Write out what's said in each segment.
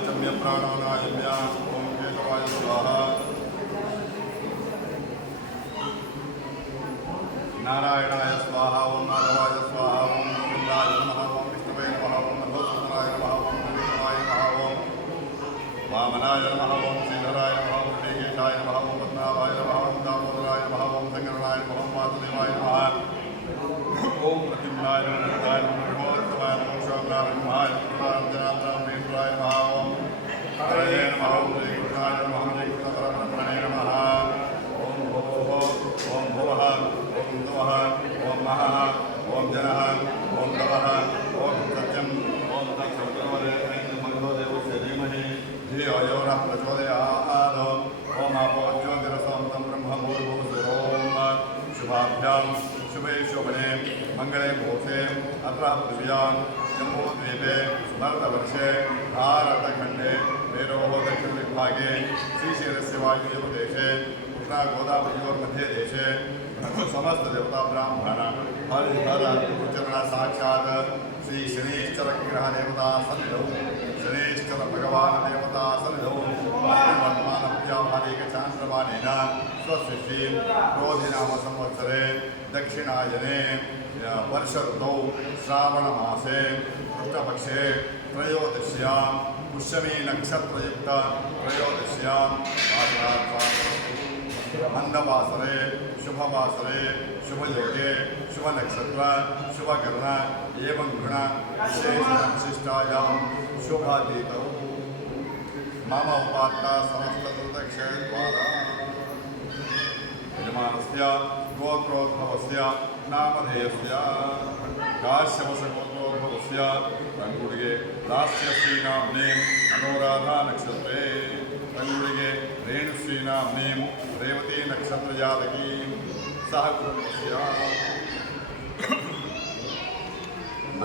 आचम्य प्राणो नायम्य ओम केशवाय स्वाहा नारायणाय स्वाहा ओम माधवाय स्वाहा ओम गोविंदाय नमः ओम विष्णुवे नमः ओम मधुसूदनाय नमः ओम त्रिविक्रमाय नमः ओम वामनाय नमः ओम श्रीधराय नमः ओम श्रीकेशाय नमः ओम पद्मनाभाय नमः ओम दामोदराय नमः ओम शंकरनाय नमः ओम वासुदेवाय नमः ओम प्रतिम्नाय नमः विमोचनाय नमः शोभनाय नमः प्रार्थनाय नमः ओम हरये नमः ओम श्रीकृष्णाय नमः ओम श्रीकृष्णपरब्रह्मणे नमः ओम भोः ओम भुवः ओम दुवः ओम महः ओम जनः ओम तपः ओम सत्यम् ओम तत्सवितुर्वरेण्यं धीमहि धियो यो नः प्रचोदयात् ओम आपो ज्योतिरसं तं ब्रह्म भूर्भुवस्सुः शुभाभ्यां शुभे शोभने मंगले मुहूर्ते अत्र पृथिव्यां जम्बूद्वीपे भरतवर्षे भारतखण्डे मेरोः दक्षिणविभागे श्रीशैलस्य वायुव्यप्रदेशे कृष्णागोदावर्योर्मध्ये देशे समस्त देवता ब्राह्मण हरिहर गुरुचरण साक्षात् श्री शनीश्चर ग्रह देवता सन्निधौ शनीश्चर भगवान देवता सन्निधौ वर्तमान व्यावहारिक चांद्रमानेन स्वस्य श्री क्रोधिनाम संवत्सरे दक्षिणायने वर्ष ऋतौ श्रावण मासे कृष्णपक्षे त्रयोदश्यां पुष्यमी नक्षत्रयुक्त त्रयोदश्यां मंदवासरे शुभवासरे शुभयोगे शुभ नक्षत्र शुभकर्ण एवं गुण विशेष विशिष्टायां शुभातीतौ मम उपात्ता समस्तक्षय द्वारा यजमानस्य गोत्रोद्भवस्य नामधेयस्य काश्यपसगोत्रोद्भवस्य तंगुडिगे दास्यश्री नाम्नीं अनुराधा नक्षत्रे तंगुडिगे रेणुश्री नाम्नीं रेवती नक्षत्र जातकी सह कुटुंबस्य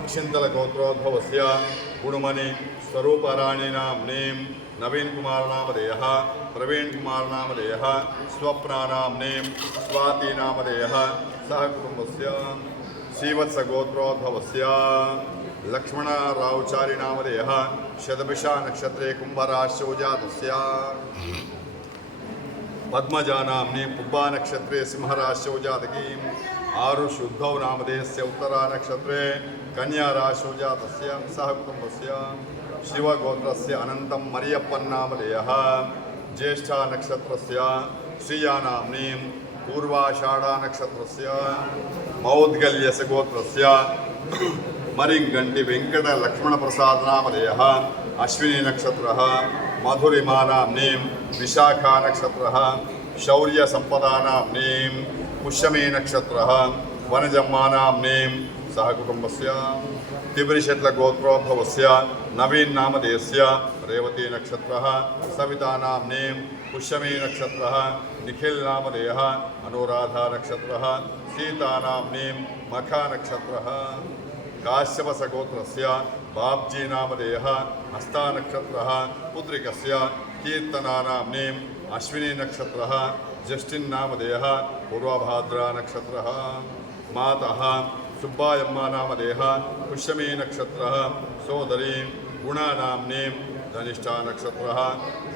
अक्षिंतल गोत्रोद्भवस्य गुणमणि स्वरूपराणी नाम्नीं नवीन कुमार नामधेयः प्रवीण कुमार नामधेयः स्वप्ना नाम्नीं स्वाति नामधेयः सह कुटुंबस्य श्रीवत्स गोत्रोद्भवस्य लक्ष्मण रावचारी नामधेयः शतभिषा नक्षत्रे कुंभराशौ जातस्य पद्मजा नाम्नीं पुब्बा नक्षत्रे सिंहराशौ जातकी आरुष उद्धव नामधेयस्य उत्तरा नक्षत्रे कन्या राशौ जातस्य सह कुटुंबस्य शिवगोत्रस्य अनन्तं मरियप्पन् नामधेयः ज्येष्ठा नक्षत्रस्य श्रिया नाम्नीं पूर्वाषाढा नक्षत्रस्य मौद्गल्यस्य गोत्रस्य मरिङ्गण्टि वेङ्कट लक्ष्मणप्रसाद नामधेयः अश्विनी नक्षत्रः मधुरिमा नाम्नीं विशाखा नक्षत्रः शौर्य संपदा नाम्नीं पुष्यमी नक्षत्रः वनजम्मा नाम्नीं सह कुटुंबस्य तिब्रिशट्ल गोत्रोद्भवस्य नवीन नामधेयस्य रेवती नक्षत्रः सविता नाम्नीं पुष्यमी नक्षत्रः निखिल नामधेयः अनुराधा नक्षत्रः सीता नाम्नीं मखा नक्षत्रः काश्यपस गोत्रस्य बाब्जी नामधेयः हस्ता नक्षत्रः पुत्रिकस्य कीर्तना नाम्नीं अश्विनी नक्षत्रः ज्येष्ठिन् नामधेयः पूर्वभाद्रा नक्षत्रः मातः सुब्बायम्मा नामधेयः पुष्यमी नक्षत्रः सोदरी गुणा नाम्नीं धनिष्ठा नक्षत्रः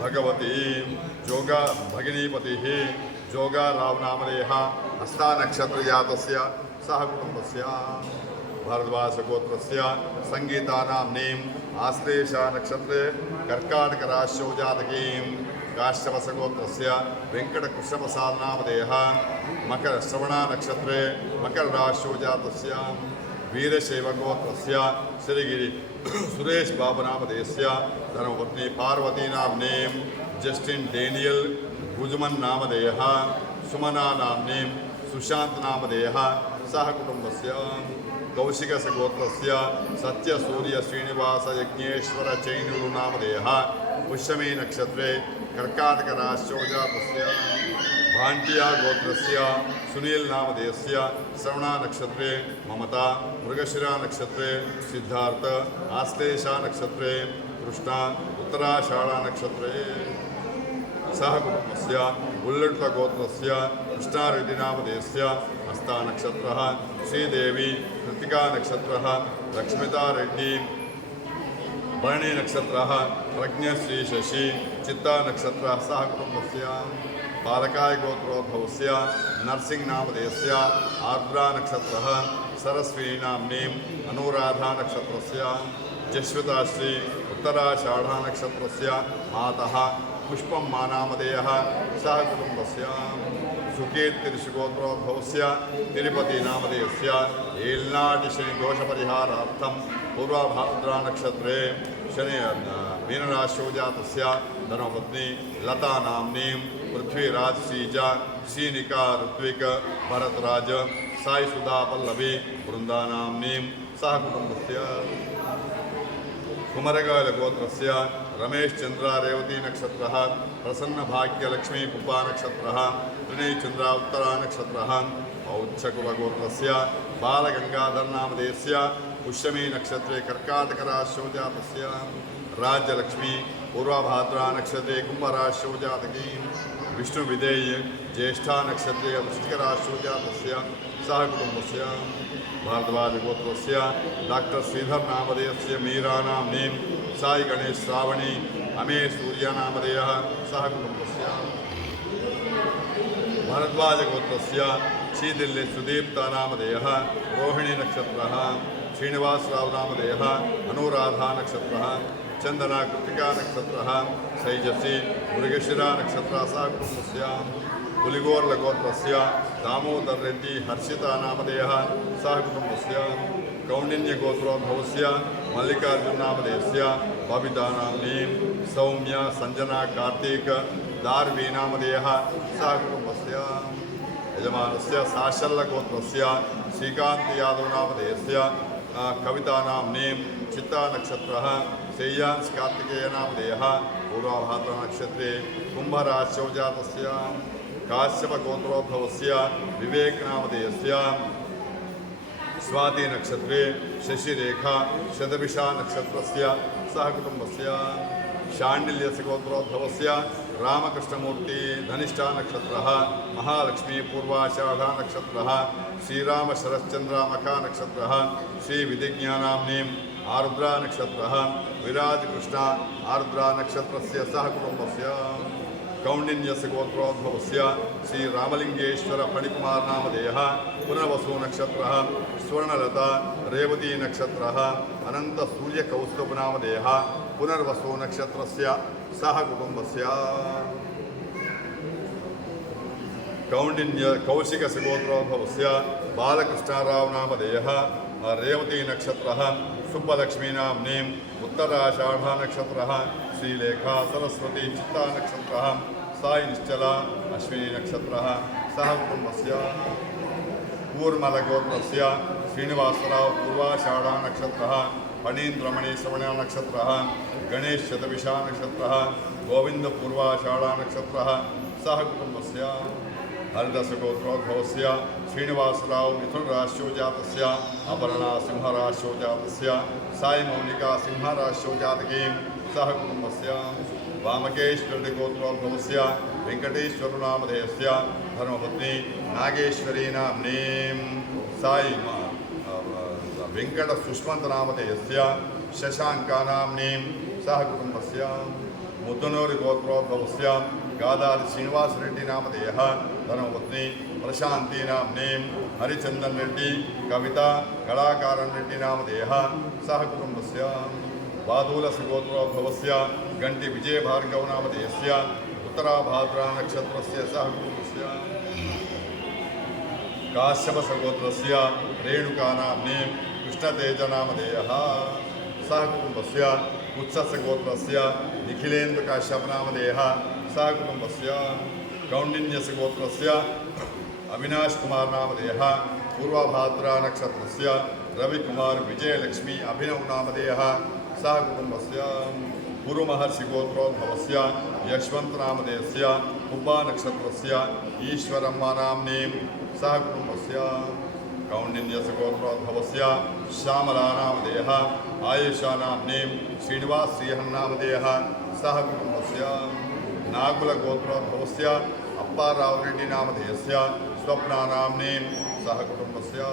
भगवती जोगा भगिनीपतिः जोगाराव नामधेयः हस्ता नक्षत्र जातस्य सह कुटुंबस्य भारद्वाज गोत्रस्य संगीता नाम्नीं आश्लेषा नक्षत्रे कर्काटक राशौ जातकीं काश्यपस गोत्रस्य वेङ्कटकृष्णप्रसाद नामधेयः मकर श्रवणा नक्षत्रे मकर राशौ जातस्य वीरशैव गोत्रस्य श्रीगिरि सुरेश बाबू नामधेयस्य धर्मपत्नी पार्वती नाम्नीं जस्टिन डेनियल गुजमन नामधेयः सुमना नाम्नीं सुशांत नामधेयः सह कुटुंबस्य कौशिकस गोत्रस्य सत्यसूर्य श्रीनिवास यज्ञेश्वर चैनुलु नामधेयः पुष्यमी नक्षत्रे कर्काटक राशौ जातस्य भाण्टिया गोत्रस्य सुनील नामधेयस्य श्रवणा नक्षत्रे ममता मृगशिरा नक्षत्रे सिद्धार्थ आश्लेषा नक्षत्रे कृष्णा उत्तराषाढ़ा नक्षत्रे सह कुटुंबस्य उल्लट्ल गोत्रस्य कृष्णारेड्डी नामधेयस्य हस्ता नक्षत्रः श्रीदेवी कृतिका नक्षत्रः लक्ष्मिता रेड्डी भरणी नक्षत्र प्रज्ञश्री शशि चित्ता नक्षत्र सह कुटुंबस्य बालकाय गोत्रोद्भवस्य नरसिंह नामधेयस्य आर्द्रा नक्षत्र सरस्वी नाम्नीं अनुराधा नक्षत्रस्य जश्वताश्री उत्तराषाढ़ा नक्षत्रस्य मातः पुष्पं मानामधेयः सह कुटुंबस्य सुकीर्तिर्षिगोत्रोद्भवस्य तिरुपति नामधेयस्य एल्नाटि शनि दोषपरिहारार्थं पूर्वाभाद्रा नक्षत्रे शनि मीनराशौ जातस्य धर्मपत्नी लता नाम्नीं पृथ्वीराज श्रीजा श्रीनिका ऋत्विक भरतराज साई सुधा पल्लवी वृंदा नाम्नीं सह कुटुंबस्य कुमरगाल गोत्रस्य रमेश चंद्र रेवती नक्षत्र प्रसन्न भाग्य लक्ष्मी पुपा नक्षत्र त्रिणी चंद्र उत्तरा नक्षत्र औच्छकुल गोत्रस्य बालगंगाधर नामधेयस्य पुष्यमी नक्षत्रे कर्काटक राशौ जातस्य राज्यलक्ष्मी पूर्वभाद्रा नक्षत्रे कुंभराशौ जातकी विष्णु विधेय ज्येष्ठा नक्षत्रे वृश्चिक राशौ जातस्य सह कुटुंबस्य भारद्वाज गोत्रस्य डॉक्टर श्रीधर नामधेयस्य मीरा नाम्नीं साई गणेश श्रावणी अमे सूर्य नामधेयः सह कुटुंबस्य भारद्वाज गोत्रस्य श्रीदिल्ली सुदीप्ता नामधेयः रोहिणी नक्षत्रः श्रीनिवासराव नामधेयः अनुराधा नक्षत्रः चंदना कृतिका नक्षत्रः सैजसी मृगशिरा नक्षत्र सह कुटुंबस्य पुलिगोर्ल गोत्रस्य दामोदर रेड्डी हर्षिता नामधेयः सह कुटुंबस्य कौंडिन्य गोत्रोद्भवस्य मल्लिकार्जुन नामधेयस्य बबिता नाम्नीं सौम्य संजना कार्तिक दार्वी नामधेयः सह कुटुंबस्य यजमानस्य साशल्ल गोत्रस्य श्रीकांत यादव नामधेयस्य कविता नाम्नीं चित्ता नक्षत्रः सेय्यांस कार्तिकेय नामधेयः पूर्वाभाद्रा नक्षत्रे कुंभराशौ जातस्य काश्यप गोत्रोद्भवस्य विवेक नामधेयस्य स्वाति नक्षत्रे शशिरेखा शतभिषा नक्षत्रस्य सह कुटुंबस्य शाण्डिल्यस्य गोत्रोद्भवस्य रामकृष्णमूर्ति धनिष्ठा नक्षत्रः महालक्ष्मी पूर्वाषाढ़ा नक्षत्रः श्रीराम शरश्चंद्र मखा नक्षत्रः श्री विधिज्ञा नाम्नीं आर्द्रा नक्षत्रः विराज कृष्ण आर्द्रा नक्षत्रस्य सह कुटुंबस्य कौंडिन्यस्य गोत्रोद्भवस्य श्री रामलिंगेश्वर फणिकुमार नामधेयः पुनर्वसु नक्षत्रः स्वर्णलता रेवती नक्षत्रः अनंत सूर्य कौस्तुभ नामधेयः पुनर्वसु नक्षत्रस्य सह कुटुंबस्य कौंडिन्य कौशिकस्य गोत्रोद्भवस्य बालकृष्णराव नामधेयः रेवती नक्षत्रः सुब्बलक्ष्मी नाम्नीं उत्तराषाढ़ा नक्षत्रः श्रीलेखा सरस्वती चित्ता नक्षत्रः साई निश्चला अश्विनी नक्षत्रः सह कुटुंबस्य कूर्मल गोत्रस्य श्रीनिवासराव पूर्वाषाढ़ा नक्षत्रः फणीन्द्रमणि श्रवण नक्षत्रः गणेश शतभिषा नक्षत्रः गोविंद पूर्वाषाढ़ा नक्षत्रः सह कुटुंबस्य हरिदश गोत्रोद्भवस्य श्रीनिवासराव मिथुन राशौ जातस्य अपर्णा सिंहराशौ जातस्य साई मौनिका सिंहराशौ जातकीं सह कुटुंबस्य वामकेश्वर गोत्रोद्भवस्य वेंकटेश्वर नामधेयस्य धर्मपत्नी नागेश्वरी नाम्नीं साई वेंकट सुष्मंत नामधेयस्य शशांका नाम्नीं सह कुटुंबस्य मुद्दनूरि गोत्रोद्भवस्य गादारि श्रीनिवास रेड्डी नामधेयः धर्मपत्नी प्रशांति नाम्नीं हरिचंदन रेड्डी कविता कलाकारन रेड्डी नामधेयः सह कुटुंबस्य वादूलस्य गोत्रोद्भवस्य गंटि विजय भार्गव नामधेयस्य उत्तराभाद्रा नक्षत्रस्य सह कुटुंबस्य काश्यपस्य गोत्रस्य रेणुका नाम्नीं कृष्णतेज नामधेयः सह कुटुंबस्य उत्सस्य गोत्रस्य निखिलेन्द्र काश्यप नामधेयः सह कुटुंबस्य कौंडिन्यस्य गोत्रस्य अविनाश कुमार नामधेयः पूर्वभाद्रा नक्षत्रस्य रविकुमार विजयलक्ष्मी अभिनव नामधेयः सह कुटुंबस्य गुरुमहर्षि गोत्रोद्भवस्य यशवंत नामधेयस्य कुब्बा नक्षत्रस्य ईश्वरम्मा नाम्नीं सह कुटुंबस्य कौंडिन्यस्य गोत्रोद्भवस्य श्यामला नामधेयः आयुषा नाम्नीं श्रीनिवास श्रीहन् नामधेयः सह कुटुंबस्य नागुल गोत्रोद्भवस्य अप्पाराव रेड्डी नामधेयस्य स्वप्ना नाम्नीं सह कुटुंबस्य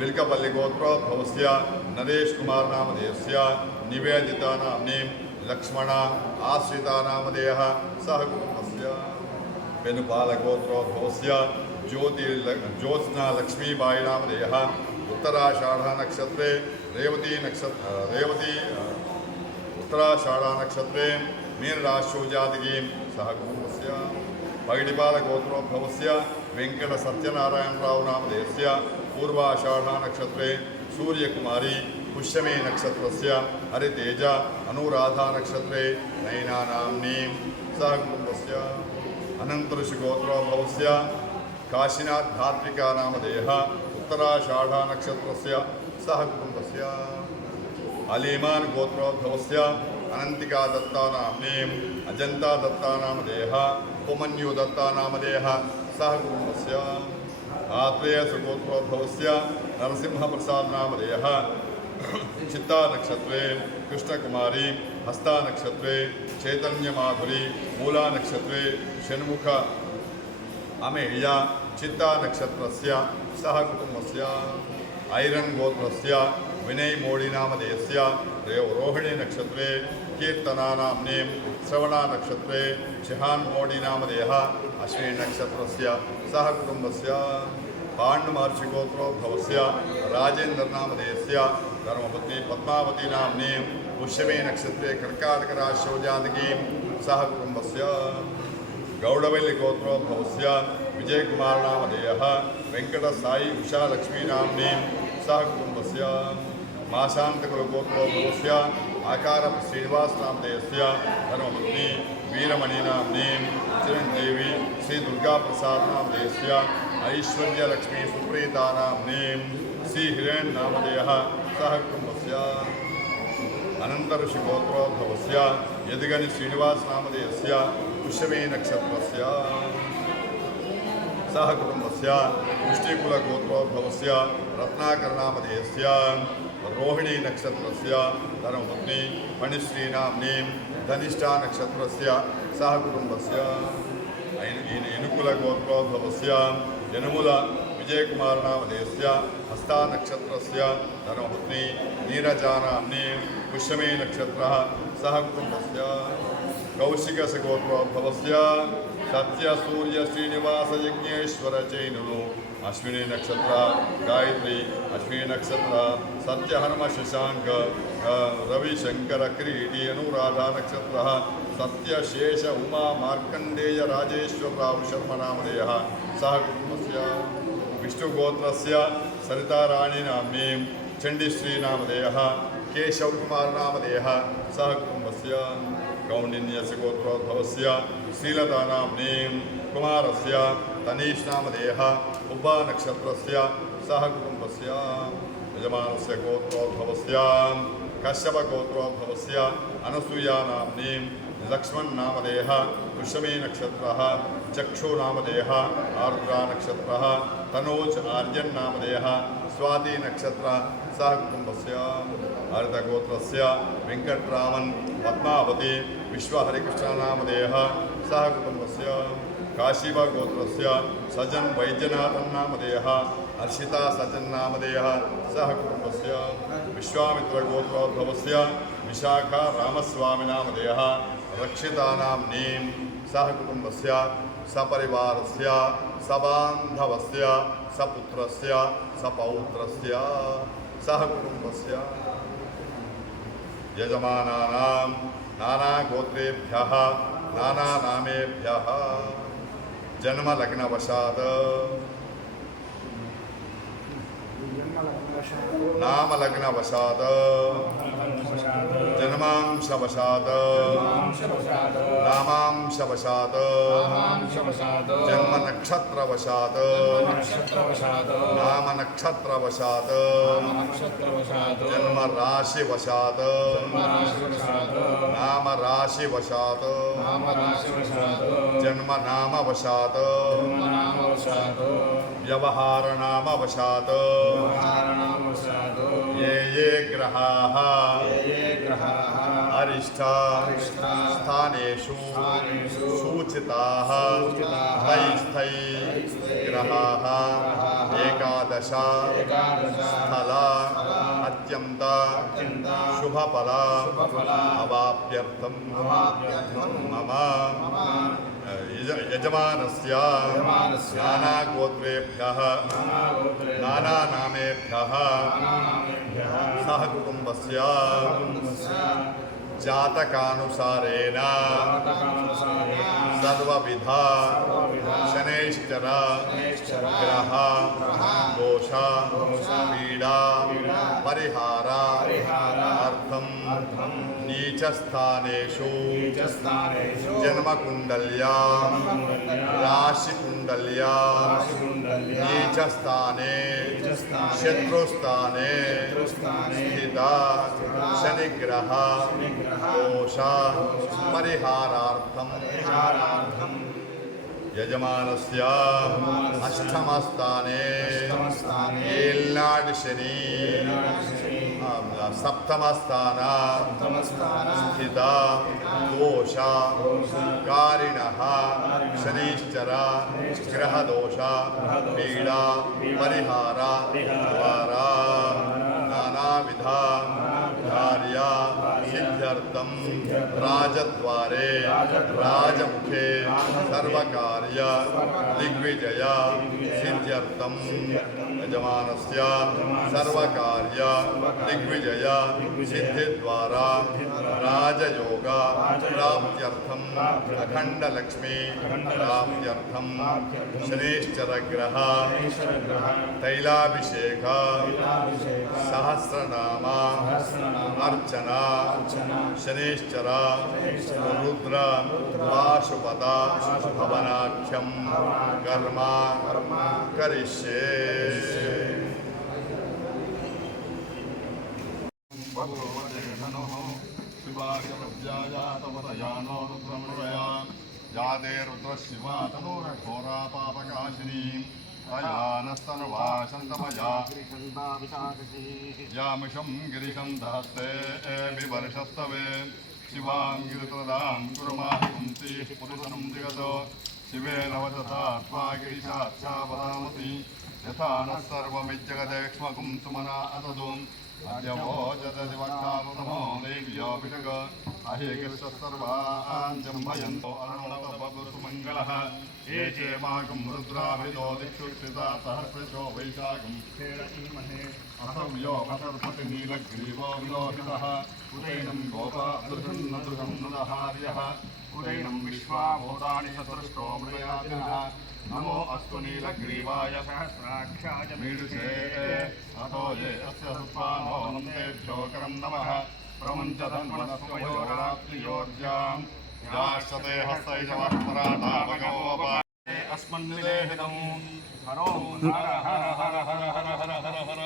विल्कपल्ली गोत्रोद्भवस्य नरेश कुमार नामधेयस्य निवेदितानाम्नीं लक्ष्मण आश्रितानामधेयः सह कुटुम्बस्य पेनुपालगोत्रोद्भवस्य ज्योत्स्ना लक्ष्मीबाई नामधेयः उत्तराषाढनक्षत्रे रेवती उत्तराषाढनक्षत्रे मीनराशौ जातकीं सह कुटुम्बस्य पगडिपालगोत्रोद्भवस्य वेङ्कटसत्यनारायणराव नामधेयस्य पूर्वाषाढनक्षत्रे सूर्यकुमारी पुष्यमे नक्षत्रस्य हरितेज अनुराधानक्षत्रे नयनानाम्नीं सह कुटुम्बस्य अनन्तऋषिगोत्रोद्भवस्य काशीनाथ धात्विका नामधेयः उत्तराषाढनक्षत्रस्य सह कुटुम्बस्य अलीमान् गोत्रोद्भवस्य अनन्तिका दत्ता नाम्नीम् अजन्ता दत्ता नामधेयः उपमन्यु दत्ता नामधेयः सह कुटुम्बस्य आत्रेयसुगोत्रोद्भवस्य नरसिंहप्रसाद नामधेयः चित्ता नक्षत्रे कृष्णकुमारी हस्ता नक्षत्रे चैतन्यमाधुरी मूला नक्षत्रे षण्मुख अमेय चित्ता नक्षत्रस्य सह कुटुम्बस्य ऐरन् गोत्रस्य विनय मोडी नामधेयस्य रोहिणी नक्षत्रे कीर्तना नाम्नीं श्रवणा नक्षत्रे चिहान् मोडी नामधेयः अश्विनी नक्षत्रस्य सह कुटुम्बस्य पाण्डुमहर्षिगोत्रोद्भवस्य राजेन्द्र नामधेयस्य धर्मपत्नी पद्मावती नाम्नीं पुष्यमे नक्षत्रे कर्काटकराशौ जातकीं सह कुटुम्बस्य गौडवल्ली गोत्रोद्भवस्य विजयकुमार नामधेयः वेङ्कटसाई उषालक्ष्मी नाम्नीं सह कुटुम्बस्य माशान्तकुलगोत्रोद्भवस्य आकार श्रीनिवास नामधेयस्य धर्मपत्नी वीरमणि नाम्नीं चिरञ्जीवी श्री दुर्गाप्रसाद नामधेयस्य ऐश्वर्यलक्ष्मी सुप्रीता नाम्नीं श्री हिरेन् नामधेयः सह कुटुम्बस्य अनन्तऋषिगोत्रोद्भवस्य यदुगनि श्रीनिवास नामधेयस्य पुष्यमे नक्षत्रस्य सह कुटुम्बस्य पुष्टिकुलगोत्रोद्भवस्य रत्नाकर नामधेयस्य रोहिणी नक्षत्रस्य धर्मपत्नी मणिश्री नाम्नीं धनिष्ठा नक्षत्रस्य सह कुटुम्बस्य इनुकुलगोत्रोद्भवस्य यनुमुल विजयकुमार नामधेयस्य हस्ता नक्षत्रस्य धर्मपत्नी नीरजा नाम्नीं पुष्यमे नक्षत्रः सह कुटुम्बस्य कौशिकसगोत्रोद्भवस्य सत्य सूर्य श्रीनिवास यज्ञेश्वर चैनुनु अश्विनी नक्षत्र गायत्री अश्विनी नक्षत्र सत्यहर्म शशांक रविशंकर क्रीडी अनुराधा नक्षत्र सत्यशेष उमा मार्कंडेय राजेश्वर राव शर्मा नामधेयः सह कुटुम्बस्य विष्णुगोत्रस्य सरिताराणी नाम्नीं चण्डीश्री नामधेयः केशवकुमार नामधेयः सह कुटुम्बस्य कौंडिन्यस्य गोत्रोद्भवस्य श्रीलता नाम्नीं कुमारस्य तनीश नामधेयः उभा नक्षत्रस्य सह कुटुम्बस्य यजमानस्य गोत्रोद्भवस्य कश्यप गोत्रोद्भवस्य अनसूया नाम्नीं लक्ष्मण नामधेयः पुष्यमे नक्षत्रः चक्षु नामधेयः आर्द्रा नक्षत्रः तनोज आर्यन नामधेयः स्वाति नक्षत्र सह कुटुम्बस्य हरितगोत्रस्य वेङ्कटरामन् पद्मावती विश्वहरिकृष्ण नामधेयः सह कुटुम्बस्य काशीबगोत्रस्य सजन वैद्यनाथन् नामधेयः हर्षिता सजन नामधेयः सह कुटुम्बस्य विश्वामित्रगोत्रोद्भवस्य विशाखा रामस्वामी नामधेयः रक्षिता नाम्नीं सह कुटुम्बस्य सपरिवारस्य सबान्धवस्य सपुत्रस्य सपौत्रस्य सह कुटुम्बस्य यजमानानां नानागोत्रेभ्यः नानानामेभ्यः जन्मलग्नवशात् नामलग्नवशात् जन्मांशवशात् नामांशवशात् जन्मनक्षत्रवशात् नामनक्षत्रवशात् जन्मराशिवशात् नामराशिवशात् जन्मनामवशात् व्यवहारनामवशात् ये ये ग्रहाः अरिष्ट स्थानेषु सूचिताः वैस्थै ग्रहाः एकादश स्थल अत्यंत शुभफल अवाप्यर्थं मम यजमानस्य नानागोत्रेभ्यः नानानामेभ्यः सह कुटुम्बस्य जातकानुसारेण सर्वविध शनैश्चर ग्रह दोष पीडा परिहारार्थं नीचस्थानेषु जन्मकुण्डल्या राशिकुण्डल्या नीचस्थाने शत्रुस्थाने स्थिता शनिग्रह दोष परिहारार्थं यजमानस्य अष्टमस्थाने एल्नाडि शनि सप्तमस्थान स्थिता दोष कारिणः शनिश्चर ग्रहदोष पीडा परिहार द्वारा नानाविध कार्य सिद्ध्यर्थं राजद्वारे राजमुखे सर्वकार्य दिग्विजय सिद्ध्यर्थं यजमानस्य सर्वकार्य दिग्विजय सिद्धिद्वारा राजयोग प्राप्त्यर्थं अखण्डलक्ष्मी प्राप्त्यर्थं शनिश्चर ग्रह तैलाभिषेक सहस्रनाम अर्चना शनिश्चर रुद्र पाशुपत भवनाख्यं कर्म करिष्ये। यादे रुद्रशिवा तनोरघोरा पापकाशिनी अयानस्तनुवाशन्तमया यामिषं गिरिशं दहस्ते विवर्षस्तवे शिवां गिरित्रदां कुरुमाहिंसि पुरुषं जगत् शिवेन वचसा त्वा गिरिशाच्छावदामसि यथा नः सर्वमिज्जगदेक्ष्मकुं सुमना अतदुं अद्यवोचतदिवक्तामुतमो देव्योऽभिषग अहेकिर्षः जम्भयन्तो अरुणवपुरुषमङ्गलः ये चेमागं रुद्राभितो दिक्षुक्षिता सहस्रशो वैशाखं खेळीमहे असव्यो वसर्पति नीलग्रीवो विलोहितः उदैनं गोपादृशं नदहार्यः उदैनं विश्वाभूतानि सदृष्टो मृगयातिनः नमो अस्तु नीलग्रीवाय सहस्राक्षाय मीडुषे अतो ये अस्य सुत्वानो नन्देभ्यो करं नमः प्रमुञ्चधन्वनस्वयोरात्रियोर्जां याश्चते हस्तैजवः पराधावगोपा अस्मन्निदेहितं हरो हर हर हर हर हर हर हर हर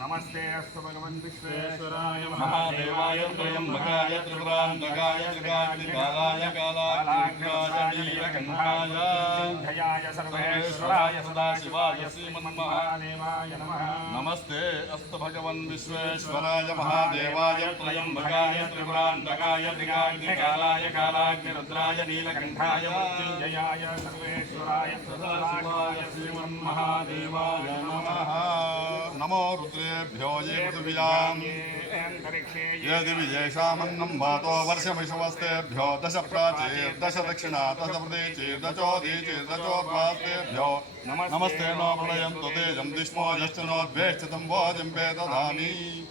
नमस्ते अस्तु भगवन् विश्वेश्वराय महादेवाय त्र्यम्बकाय त्रिपुरान्तकाय त्रिकाग्निकालाय कालाग्निकाय नीलकण्ठाय सिद्धयाय सर्वेश्वराय सदाशिवाय श्रीमन्महादेवाय नमः। नमस्ते अस्तु भगवन् विश्वेश्वराय महादेवाय त्र्यम्बकाय त्रिपुरान्तकाय त्रिकाग्निकालाय कालाग्निरुद्राय नीलकण्ठाय मृत्युञ्जयाय सर्वेश्वराय सदाशिवाय श्रीमन्महादेवाय नमः। नमो रुद्रेभ्यो ये पृथिव्यां ये दिविजेषामन्नं वातो वर्षमिषवस्तेभ्यो दश प्राचीर्दश दक्षिणा दश प्रतीचीर्दशोदीचीर्दशोद्वास्तेभ्यो नमस्ते नो प्रलयन्तु तेजं दिष्मो यश्च नोद्वेष्टितं वोजं वेदधामि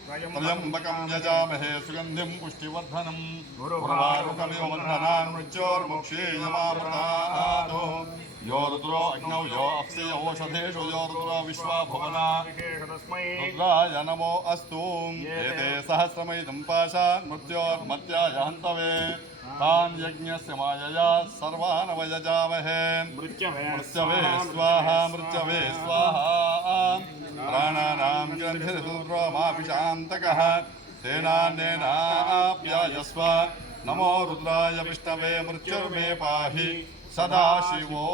त्र्यम्बकं यजामहे सुगन्धिं पुष्टिवर्धनं उर्वारुकमिव बन्धनान् मृत्योर्मुक्षीयमामृतात् यो रुद्रो अग्नौ यो अप्सि ओषधेषु यो रुद्रो विश्वाभुवना रुद्राय नमो अस्तु। एते सहस्रमैदं पाशान् मृत्योर्मर्त्याय हन्तवे तान् यज्ञस्य मायया सर्वान् वयजामहे मृत्यवे स्वाहा मृत्यवे स्वाहा प्राणानां ग्रन्थिरुद्रोमाभिशान्तकः तेनान्येनाप्यायस्व नमो रुद्राय विष्णवे मृत्युर्मे पाहि सदाशिवो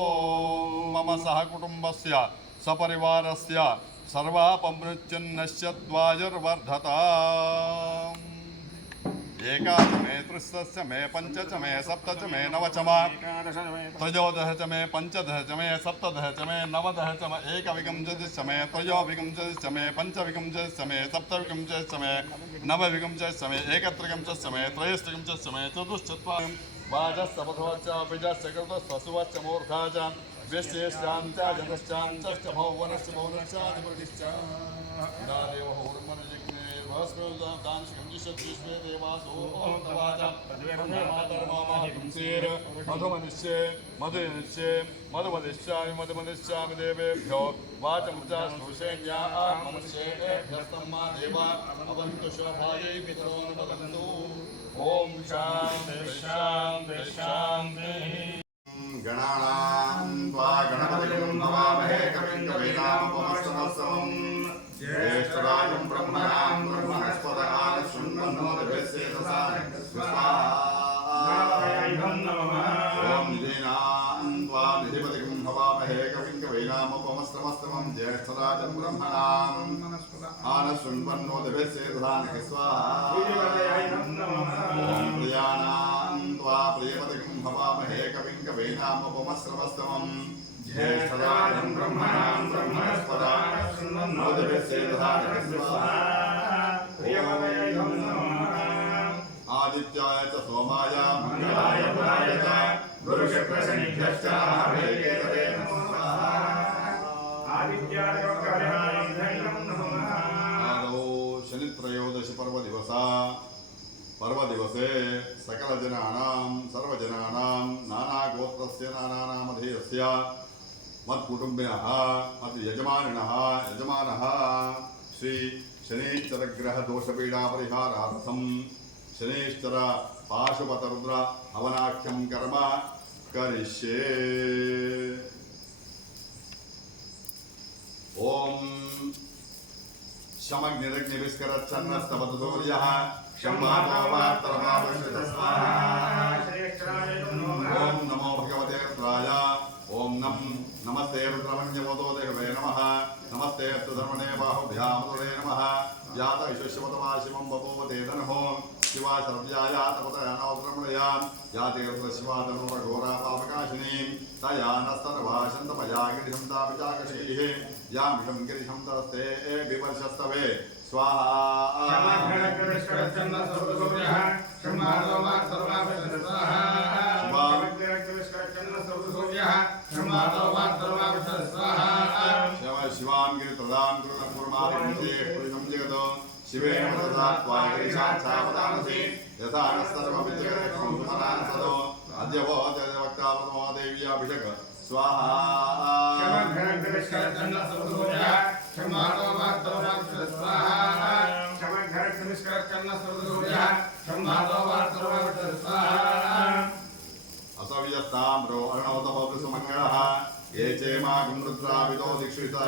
मम सह कुटुम्बस्य सपरिवारस्य सर्वापमृत्युन्नश्यद्वायुर्वर्धताम्। एकादश मे त्रिशस्य मे पंच च मे सप्त च मे नव च मे त्रयोदश च मे पंचदश च मे सप्तदश च मे नवदश च मे एकविंशतिश्च मे त्रयोविंशतिश्च मे पंचविंशतिश्च मे सप्तविंशतिश्च मे नवविंशतिश्च मे एकत्रिंशतिश्च मे त्रयस्त्रिंशतिश्च मे चतुश्चत्वारिं वाजस्तपथवच्च बीजस्य कृतस्य सुवच्च मूर्धा च व्यस्येश्चान्त्य जनश्चान्तश्च भौवनश्च भौनश्चाधिपतिश्च देव होर्मनजिग्ने भस्मदानश्कंजिषद्विश्वे देवासो तवाच मातर्मामाहिंसेर मधुमनिष्ये मधुनिष्ये मधुमदिष्यामि मधुमदिष्यामि देवेभ्यो वाचमुच्चा स्नुषेण्या मनुष्येभ्यस्तम्मा देवा अवन्तु शोभायै पितरो न वदन्तु ओम शांति शांति शांति गणानां त्वा गणपतिं नमामहे कविं कवीनामुपमस्तमस्तमं ज्येष्ठराजं ब्रह्मणां ब्रह्मणस्पदकान् शृण्वन्नोदिभिस्सेदसां ओम निधीनां त्वा निधिपतिं नमामहे कविं कवीनामुपमस्तमस्तमं ज्येष्ठराजं ब्रह्मणां आनः शृण्वन्नोदिभिस्सेदसां स्वाहा ओम प्रियाणां त्वा प्रियपतिं भवामहे कविं कवीनामुपमस्रवस्तमं ज्येष्ठराजं ब्रह्मणां ब्रह्मणस्पदान् शृण्वन्नोदिभिस्सेदसां स्वाहा आदित्याय च सोमाय मंगलाय बुधाय च गुरुशुक्रशनिभ्यश्च हरये नमो स्वाहा आदित्याय मंगलाय नमो आदौ शनित्रयोदशि पर्वदिवसे सकलजनानां सर्वजनानां नानागोत्रस्य नानानामधेयस्य मत्कुटुम्बिनः मद्यजमानिनः यजमानः श्री शनीश्चरग्रहदोषपीडापरिहारार्थं शनीश्चर पाशुपतरुद्र हवनाख्यं कर्म करिष्ये ओम शमग्निरग्निविस्करच्छन्नस्तवतुर्यः ओम नमो भगवते रुद्राय ओम नमस्ते रुद्रमण्यवतोदेवे नमः नमस्ते धर्मणे बाहुभ्यां तदे नमः जात यशस्वतमा शिवं बभूवते धनहो शिवा सर्व्याया तपतयानौद्रमणया जाते रुद्रशिवा धनुरघोरा पापकाशिनी तया नस्तर्भाषन्तमया गिरिशन्तापिचाकशीः यां विषं गिरिशन्तस्ते विवर्षस्तवे स्वाहा शिवां गिरिप्रदां कृतपूर्मादिमुखे पुरुषं जगतो शिवेन तदात्वायगिरिशाच्छापदामसि यथा नस्तर्वविद्यगतं सुमनासदो अद्य वो देववक्ता प्रथमो देव्याभिषेक स्वाहा असव्यस्ताम्रो अर्णवतमोऽसुमङ्गलः ये चेमागं रुद्राविदो दिक्षुषिता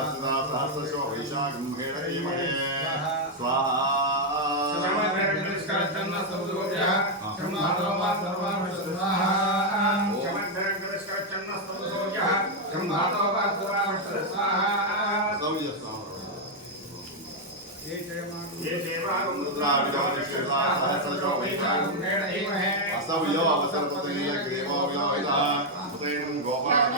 सहस्रशो वैशाखं हेडयेमहे स्वाहा असव्यो अवसरपतिग्रीवो व्योहितः उतैनं गोपालः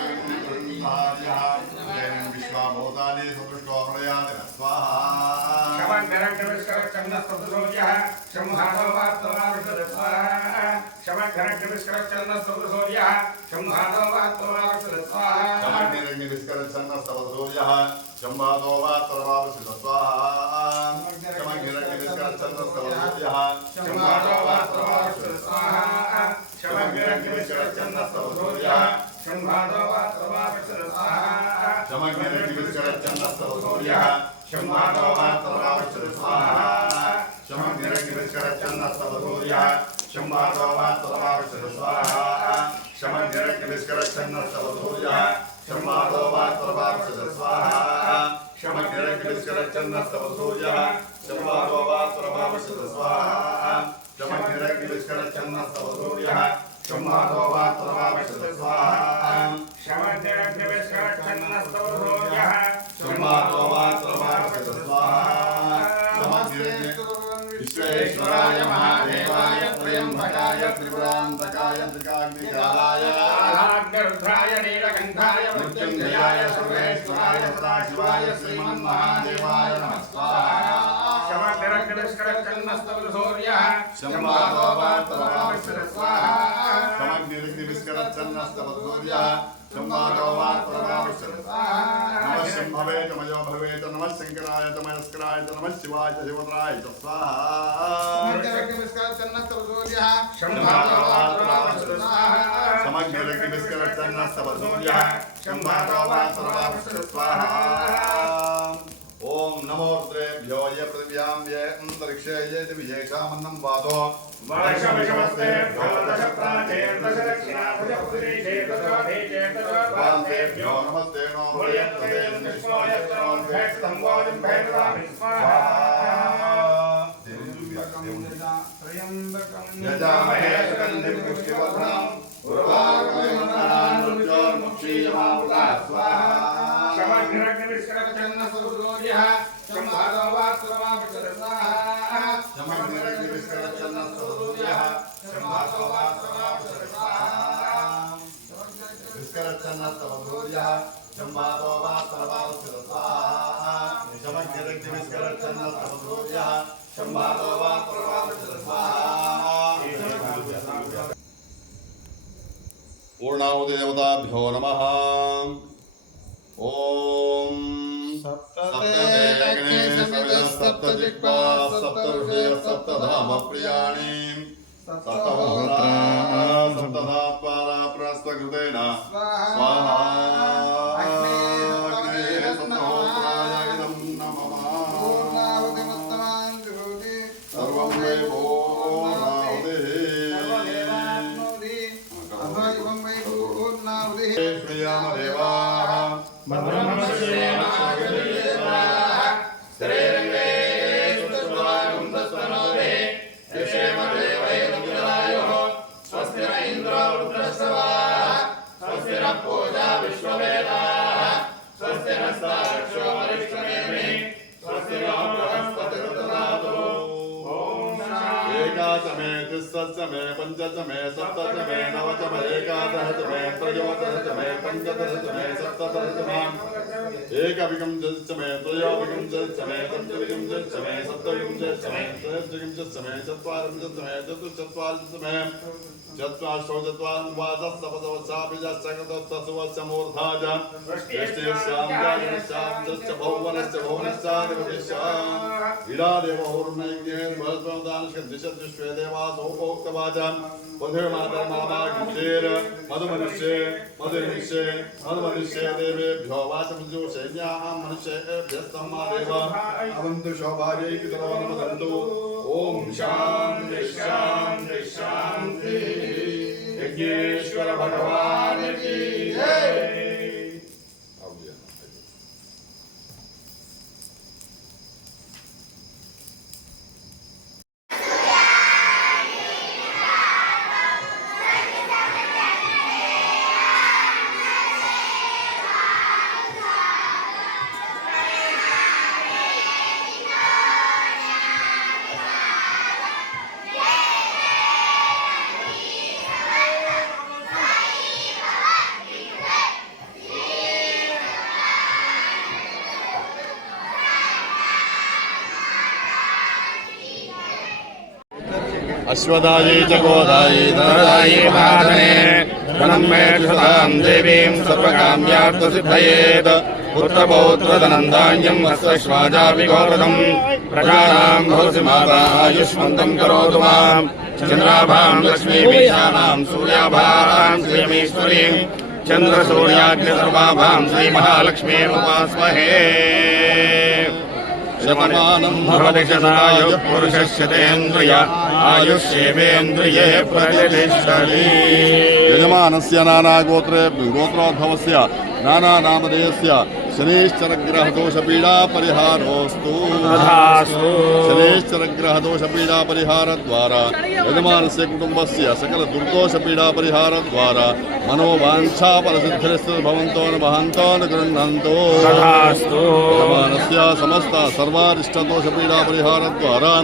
विश्वाभूतानि सदृष्टो प्रयाति स्वाहा शंभादो वा तर्वावसित स्वाहा शमग्निरग्निविस्करच्छन्दस्तवसूर्यः शंभादो वा तर्वावसित स्वाहा शमग्निरग्निविस्करच्छन्दस्तवसूर्यः शंभादो वा तर्वावसित स्वाहा शमग्निरग्निविस्करच्छन्दस्तवसूर्यः शंभादो वा तर्वावसित स्वाहा शमग्निरग्निविस्करच्छन्दस्तवसूर्यः शंभादो वा तर्वावसित स्वाहा शमग्निरग्निविस्करच्छन्दस्तवसूर्यः शंभादो वा तर्वावसित स्वाहा शमग्निरग्निविस्करच्छन्दस्तवसूर्यः शंभादो वा तर्वावसित स्वाहा शमग्निरग्निविस्करच्छन्दस्तवसूर्यः शंभादो वा तर्वावसित स्वाहा शमग्निरग्निविस्करच्छन्दस्तवसूर्यः शंभादो वा तर्वावसित स्वाहा विश्वेश्वराय महादेवाय त्रिपुरान्तकाय त्रिपुरान्तकाय त्रिकाग्निकालाय आग्निरुद्राय नीलकण्ठाय मृत्युञ्जयाय सर्वेश्वराय सदाशिवाय श्रीमन्महादेवाय नमः स्वाहा शमग्निरग्निविस्करच्चन्नस्तवसूर्यः शम्भागोवात्तवाविष्टः स्वाहा शमग्निरग्निविस्करच्चन्नस्तवसूर्यः शम्भागोवात्तवाविष्टः स्वाहा नमः शम्भवे तमयो भवेत नमः शङ्कराय तमयस्कराय नमः शिवाय च शिवत्राय च स्वाहा शमग्निरग्निविस्करच्चन्नस्तवसूर्यः शम्भागोवात्तवाविष्टः स्वाहा शमग्निरग्निविस्करच्चन्नस्तवसूर्यः शम्भागोवात्तवाविष्टः स्वाहा ओम नमो रुद्रेभ्यो ये पृथिव्यां ये अंतरिक्षे ये दिव्येषामन्नं वादो वर्षमिषमस्तेभ्यो दशप्राचेर्दशदक्षिणाभुजपुरीचेर्दशोधीचेर्दशोर्वान्तेभ्यो नमस्ते नो भूयन्ते निष्मोयत्रोन्भेक्षतं गोदिम्भेक्षवाभिस्वाहा यजामहे सुगन्धिं पुष्टिवर्धनम् उर्वारुकमिन्द्रानुर्जोर्मुक्षीयमामृता स्वाहा शमग्निरग्निविस्करच्चन्नस्तवसूर्यः शम्भागोवात्तवाविष्टः स्वाहा शमग्निरग्निविस्करच्चन्नस्तवसूर्यः शम्भागोवात्तवाविष्टः स्वाहा विस्करच्चन्नस्तवसूर्यः शम्भागोवात्तवाविष्टः स्वाहा शमग्निरग्निविस्करच्चन्नस्तवसूर्यः शम्भागोवात्तवाविष्टः स्वाहा पूर्णाहुति देवताभ्यो नमः ओम सप्तते सप्तजिह्वा सप्तऋषय सप्तधाम प्रियाणि सप्तहोत्रा सप्तधात्पारा प्रस्वकृतेन स्वाहा अग्ने सप्तहोत्राय इदं नमः सर्वं वै पूर्णाहुतिः श्रीरामदेवाः सप्तमे पंचमे सप्तमे नवमे एकादशमे त्रयोदशमे पंचदशमे सप्तदशमे एकविंशतिमे त्रयोविंशतिमे पंचविंशतिमे सप्तविंशतिमे त्रयोविंशतिमे चत्वारिंशतिमे चतुश्चत्वारिंशतिमे चत्वारिंशोचत्वारिंशत्सहस्रवत्सरवत्समूर्धाय षष्ठीशान्ताश्च भुवनश्च भुवनश्चाधिपतिश्च वीरादेवोर्नैज्ञे भरद्वादानश्च देवासो उक्तवाचम् पृथिवीमातर्माभागिक्षेर मधुमनुष्ये मधुनिष्ये मधुमनुष्ये देवेभ्यो वाचमुज्जोषैन्याः मनुष्येभ्यस्तं मा देव अवन्तु शोभायै पितरो नमदन्तु ॐ शान्ति शान्ति शान्ति यज्ञेश्वर भगवान की जय। अश्वदायी च गोदायी धनदायी महाधने धनं मे क्षुतां देवीं सर्वकाम्यार्थसिद्धयेत् पुत्रपौत्रधनन्दान्यं हस्तश्वाजाभिघोरदं प्रजानां भवसि माता आयुष्मन्तं करोतु मां चन्द्राभां लक्ष्मीमीशानां सूर्याभां श्रीमीश्वरीं चन्द्रसूर्याग्निसर्वाभां श्रीमहालक्ष्मीमुपास्महे शतमानं भवति शतायुः पुरुषस्य तेन्द्रिय आयुष्येवेन्द्रिये प्रतिष्ठति। यजमानस्य नानागोत्रे गोत्रोद्भवस्य नानानामधेयस्य शनीश्चरग्रहदोषपीडा परिहारोऽस्तु। शनीश्चरग्रहदोषपीडा परिहारद्वारा यजमानस्य कुटुम्बस्य सकलदुर्दोषपीडा परिहारद्वारा मनोवाञ्छाफलसिद्धिरस्तु भवन्तो न वहन्तो न गृह्णन्तो। यजमानस्य समस्त सर्वारिष्टदोषपीडा परिहारद्वारा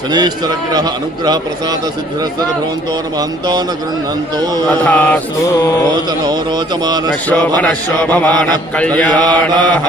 शनीश्वरग्रह अनुग्रह प्रसाद सिद्धिरस्तु भ्रवन्तो न महन्तो न गृह्णन्तो तथास्तु रोचनो रोचमानः शोभनः शोभमानः कल्याणः